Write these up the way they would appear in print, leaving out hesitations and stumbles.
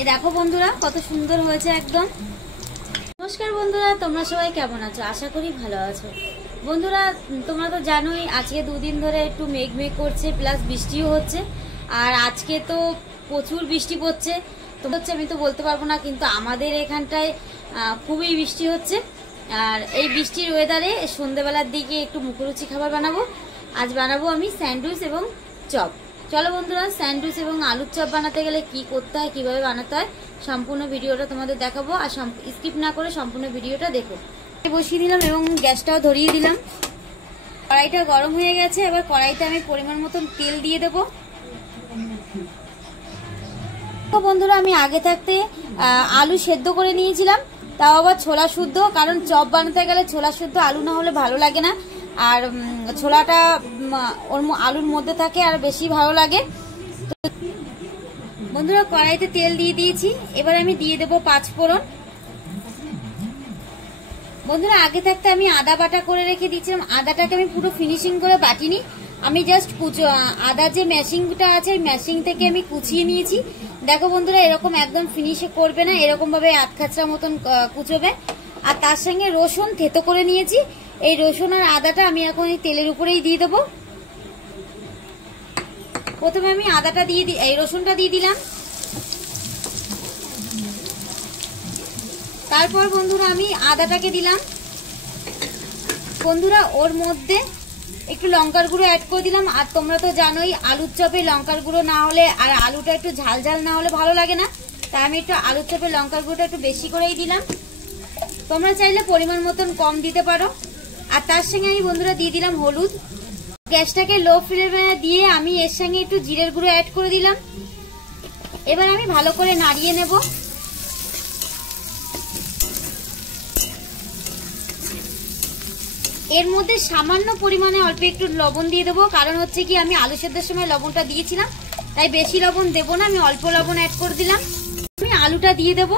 এই দেখো বন্ধুরা কত সুন্দর হয়েছে একদম। নমস্কার বন্ধুরা, তোমরা সবাই কেমন আছো? আশা করি ভালো আছো। বন্ধুরা তোমরা তো জানোই আজকে দুদিন ধরে একটু মেঘ মেঘ করছে, প্লাস বৃষ্টিও হচ্ছে। আর আজকে তো প্রচুর বৃষ্টি পড়ছে। তো হচ্ছে আমি তো বলতে পারবো না, কিন্তু আমাদের এখানটায় খুবই বৃষ্টি হচ্ছে। আর এই বৃষ্টির ওয়েদারে সন্ধ্যেবেলার দিকে একটু মুখরুচি খাবার বানাবো। আজ বানাবো আমি স্যান্ডউইচ এবং চপ। চলো বন্ধুরা, স্যান্ডউইচ এবং আলুর চপ বানাতে গেলে কি করতে হয়, কিভাবে বানাতে হয়, সম্পূর্ণ ভিডিওটা তোমাদের দেখাবো। আর স্কিপ না করে সম্পূর্ণ ভিডিওটা দেখো। বসিয়ে দিলাম এবং গ্যাসটাও ধরিয়ে দিলাম। কড়াইটা গরম হয়ে গেছে। এবার কড়াইতে আমি পরিমাণ মতন তেল দিয়ে দেবো। বন্ধুরা আমি আগে থাকতে আলু সেদ্ধ করে নিয়েছিলাম, তাও আবার ছোলা শুদ্ধ, কারণ চপ বানাতে গেলে ছোলা শুদ্ধ আলু না হলে ভালো লাগে না। আর ছোলাটা ওর আলুর মধ্যে থাকে আর বেশি ভালো লাগে। বন্ধুরা কড়াইতে তেল দিয়ে দিয়েছি। এবার আমি দিয়ে দেবো 5 ফোড়ন। বন্ধুরা আগে থাকতে আমি আদা বাটা করে রেখে দিয়েছিলাম। আদাটাকে আমি পুরো ফিনিশিং করে বাটিনি, আমি জাস্ট আদা যে ম্যাশিংটা আছে ম্যাশিং থেকে আমি কুচিয়ে নিয়েছি। দেখো বন্ধুরা এরকম একদম ফিনিশে করবে না, এরকম ভাবে আধখাচড়া মতন কুচোবে। আর তার সঙ্গে রসুন থেতো করে নিয়েছি। এই রসুন আর আদাটা আমি এখন এই তেলের উপরেই দিয়ে দেবো। প্রথমে আমি আদাটা দিয়ে এই রসুনটা দিয়ে দিলাম। তারপর বন্ধুরা আমি আদাটাকে দিলাম। বন্ধুরা ওর মধ্যে একটু লঙ্কার গুঁড়ো অ্যাড করে দিলাম। আর তোমরা তো জানোই আলুর চপে লঙ্কার গুঁড়ো না হলে আর আলুটা একটু ঝাল ঝাল না হলে ভালো লাগে না, তাই আমি একটু আলুর চপে লঙ্কার গুঁড়োটা একটু বেশি করেই দিলাম। তোমরা চাইলে পরিমাণ মতন কম দিতে পারো। আর তার সঙ্গে আমি বন্ধুরা দিয়ে দিলাম হলুদ। গ্যাসটাকে লো ফ্লেমে দিয়ে আমি এর সঙ্গে একটু জিরের গুঁড়ো অ্যাড করে দিলাম। এবার আমি ভালো করে নাড়িয়ে নেব। এর মধ্যে সামান্য পরিমাণে অল্প একটু লবণ দিয়ে দেবো, কারণ হচ্ছে কি আমি আলু সেদ্ধের সময় লবণটা দিয়েছিলাম, তাই বেশি লবণ দেবো না, আমি অল্প লবণ অ্যাড করে দিলাম। আমি আলুটা দিয়ে দেবো,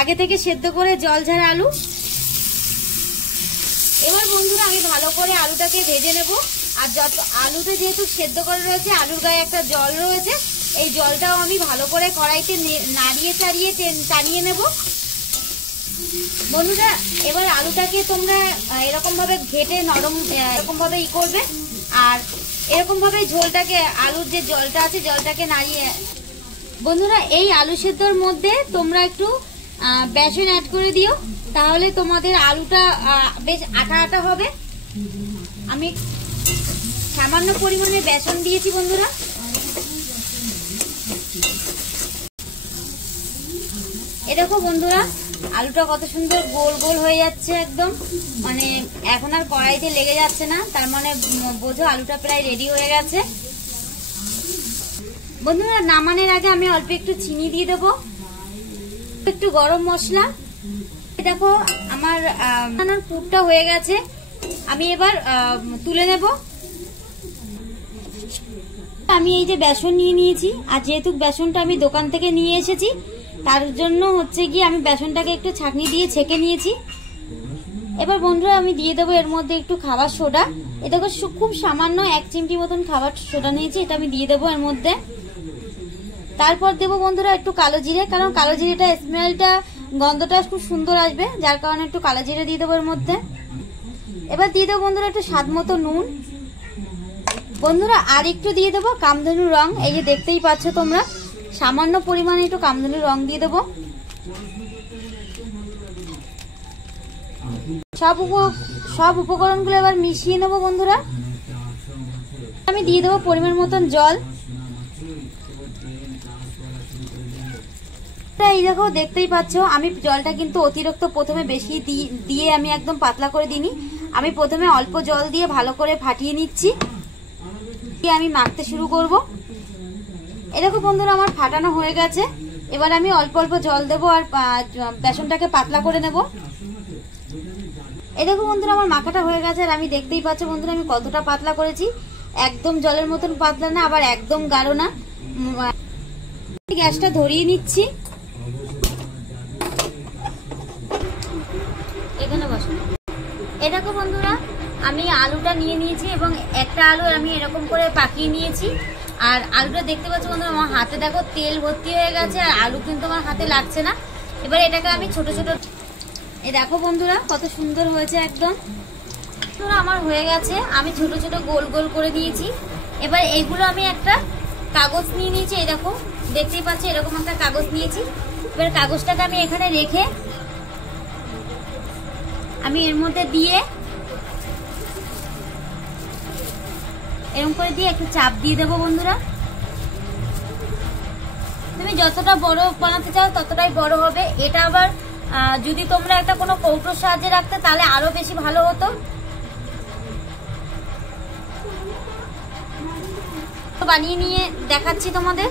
আগে থেকে সেদ্ধ করে জল ঝাড়া আলু। এবার বন্ধুরা আমি ভালো করে আলুটাকে ভেজে নেব। আর যত আলুটা যেহেতু সেদ্ধ করে রয়েছে, আলুর গায়ে একটা জল রয়েছে, এই জলটাও আমি ভালো করে কড়াইতে নাড়িয়ে চাড়িয়ে টানিয়ে নেব। বন্ধুরা এবার আলুটাকে তোমরা এরকম ভাবে ঘেটে নরম এরকম ভাবে করবে। আর এরকম ভাবে ঝোলটাকে আলুর যে জলটা আছে জলটাকে নাড়িয়ে। বন্ধুরা এই আলু সেদ্ধর মধ্যে তোমরা একটু বেসন অ্যাড করে দিও, তাহলে তোমাদের আলুটা বেশ আটা আটা হবে। আমি সামান্য পরিমাণে বেসন দিয়েছি বন্ধুরা। এ দেখো বন্ধুরা আলুটা কত সুন্দর গোল গোল হয়ে যাচ্ছে একদম, মানে এখন আর কড়াইতে লেগে যাচ্ছে না, তার মানে বোঝো আলুটা প্রায় রেডি হয়ে গেছে। বন্ধুরা নামানোর আগে আমি অল্প একটু চিনি দিয়ে দেবো, একটু গরম মশলা। দেখো আমার পুরটা হয়ে গেছে, আমি এবার তুলে নেব। আমি এই যে বেসন নিয়ে নিয়েছি, আর যেহেতু বেসনটা আমি দোকান থেকে নিয়ে এসেছি, তার জন্য হচ্ছে কি আমি বেসনটাকে একটু ছাঁকনি দিয়ে ছেঁকে নিয়েছি। এবার বন্ধুরা আমি দিয়ে দেবো এর মধ্যে একটু খাবার সোডা। এটা খুব সামান্য 1 চিমটি মতন খাবার সোডা নিয়েছি, এটা আমি দিয়ে দেবো এর মধ্যে। তারপর দেবো বন্ধুরা একটু কালো জিরে, কারণ কালো জিরেটা স্মেলটা গন্ধটা খুব সুন্দর আসবে, যার কারণে একটু কালো জিরে দিয়ে দেবো এর মধ্যে। এবার দিয়ে দেবো বন্ধুরা একটু স্বাদ মতো নুন। বন্ধুরা আর একটু দিয়ে দেবো কামধেনুর রং, এই যে দেখতেই পাচ্ছ তোমরা, সামান্য পরিমাণে একটু কামধেনুর রং দিয়ে দেবো। সব উপকরণগুলো এবার মিশিয়ে নেবো বন্ধুরা। আমি দিয়ে দেবো পরিমাণ মতন জল। এই দেখো দেখতেই পাচ্ছ আমি জলটা কিন্তু অতিরিক্ত প্রথমে বেশি দিয়ে আমি একদম পাতলা করে দিইনি, আমি প্রথমে অল্প জল দিয়ে ভালো করে ফাটিয়ে নিচ্ছি, আমি মাখতে শুরু করব। এই দেখো বন্ধুরা আমার ফাটানো হয়ে গেছে। এবার আমি অল্প অল্প জল দেবো আর বেসনটাকে পাতলা করে নেব। এই দেখো বন্ধুরা আমার মাখাটা হয়ে গেছে, আর আমি দেখতেই পাচ্ছ বন্ধুরা আমি কতটা পাতলা করেছি, একদম জলের মতন পাতলা না, আবার একদম গাঢ় না। গ্যাসটা ধরিয়ে নিচ্ছি। এখানে বসো। এই দেখো বন্ধুরা আমি আলুটা নিয়ে নিয়েছি এবং একটা আলু আমি এরকম করে পাকিয়ে নিয়েছি। আর আলুটা দেখতে পাচ্ছ বন্ধুরা, আমার হাতে দেখো তেল ভর্তি হয়ে গেছে, আর আলু কিন্তু আমার হাতে লাগছে না। এবার এটাকে আমি ছোট ছোট, এই দেখো বন্ধুরা কত সুন্দর হয়েছে একদম। বন্ধুরা আমার হয়ে গেছে, আমি ছোট ছোট গোল গোল করে নিয়েছি। এবার এইগুলো আমি একটা কাগজ নিয়ে নিয়েছি, এই দেখো দেখতেই পাচ্ছি এরকম একটা কাগজ নিয়েছি। এবার কাগজটাকে আমি এখানে রেখে আমি এর মধ্যে দিয়ে এরকম করে দিয়ে একটু চাপ দিয়ে দেবো। বন্ধুরা তুমি যতটা বড় বানাতে চাও ততটাই বড় হবে। এটা আবার যদি তোমরা একটা কোনো কৌটোর সাহায্যে রাখতে তাহলে আরো বেশি ভালো হতো। বানিয়ে নিয়ে দেখাচ্ছি তোমাদের।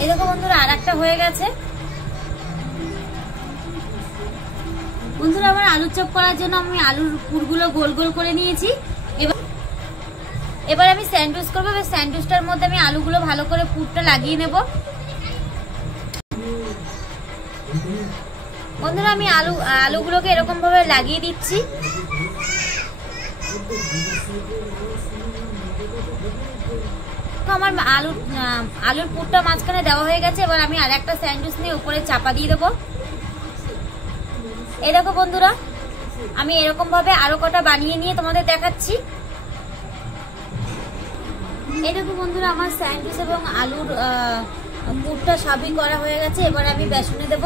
এই দেখো বন্ধুরা আর একটা হয়ে গেছে। বন্ধুরা আমার আলুর চপ করার জন্য আমি আলুর পুরগুলো গোল গোল করে নিয়েছি। এবার আমি স্যান্ডউইচ করবো। স্যান্ডউইচটার মধ্যে আমি আলুগুলো ভালো করে পুরটা লাগিয়ে নেব। বন্ধুরা আমি আলুগুলোকে এরকম ভাবে লাগিয়ে দিচ্ছি। আমার আলুর পুরটা মাঝখানে দেওয়া হয়ে গেছে। এবার আমি আর একটা স্যান্ডউইচ নিয়ে উপরে চাপা দিয়ে দেবো। এই দেখো বন্ধুরা আমি এরকম ভাবে আরো কটা বানিয়ে নিয়ে তোমাদের দেখাচ্ছি। এই দেখো বন্ধুরা আমার স্যান্ডউইচ এবং আলুর পুরটা সবই করা হয়ে গেছে। এবার আমি বেসনে দেব।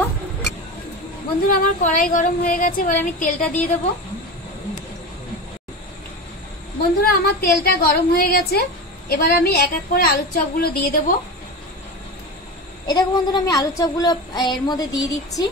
বন্ধুরা আমার কড়াই গরম হয়ে গেছে, এবার আমি তেলটা দিয়ে দেব। বন্ধুরা আমার তেলটা গরম হয়ে গেছে, এবার আমি এক এক করে আলুর চপগুলো দিয়ে দেব। এই দেখো বন্ধুরা আমি আলুর চপগুলো এর মধ্যে দিয়ে দিচ্ছি।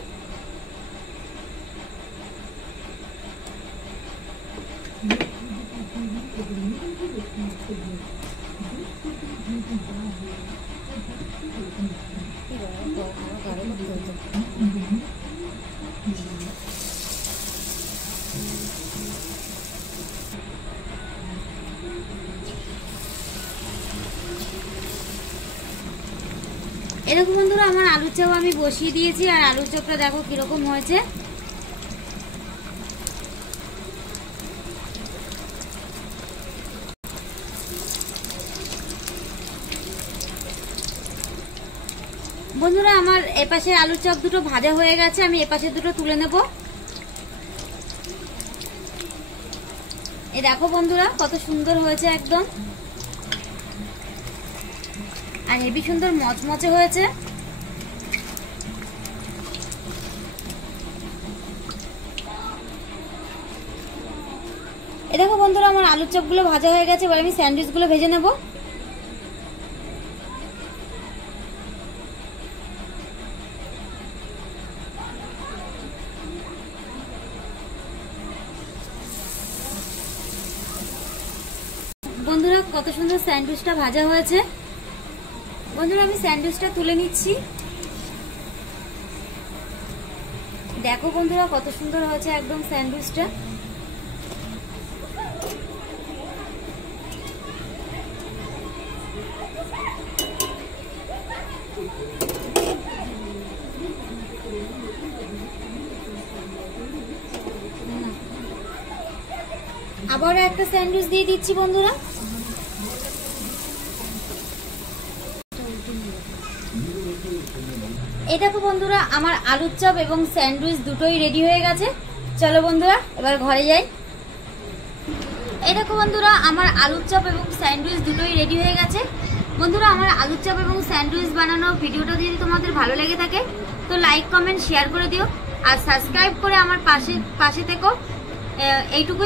এরকম বন্ধুরা আমার আলুর চপ আমি বসিয়ে দিয়েছি, আর আলুর চপটা দেখো কিরকম হয়েছে। বন্ধুরা আমার এপাশের আলুর চপ দুটো ভাজা হয়ে গেছে, আমি এপাশের দুটো তুলে নেব। এই দেখো বন্ধুরা কত সুন্দর হয়েছে একদম, আর হেবি সুন্দর মচমচে হয়েছে। এই দেখো বন্ধুরা আমার আলুর চপগুলো ভাজা হয়ে গেছে, এবার আমি স্যান্ডউইচগুলো ভেজে নেব। বন্ধুরা কত সুন্দর স্যান্ডউইচটা ভাজা হয়েছে। বন্ধুরা আমি স্যান্ডউইচটা তুলে নিচ্ছি। দেখো বন্ধুরা কত সুন্দর হয়েছে একদম স্যান্ডউইচটা। আবারও একটা স্যান্ডউইচ দিয়ে দিচ্ছি বন্ধুরা। এই দেখো বন্ধুরা আমার আলুর চপ এবং স্যান্ডউইচ দুটোই রেডি হয়ে গেছে। চলো বন্ধুরা এবার ঘরে যাই। এই দেখো বন্ধুরা আমার আলুর চপ এবং স্যান্ডউইচ দুটোই রেডি হয়ে গেছে। বন্ধুরা আমার আলুর চপ এবং স্যান্ডউইচ বানানো ভিডিওটা যদি তোমাদের ভালো লেগে থাকে তো লাইক কমেন্ট শেয়ার করে দিও, আর সাবস্ক্রাইব করে আমার পাশে থেকো। এইটুকুই।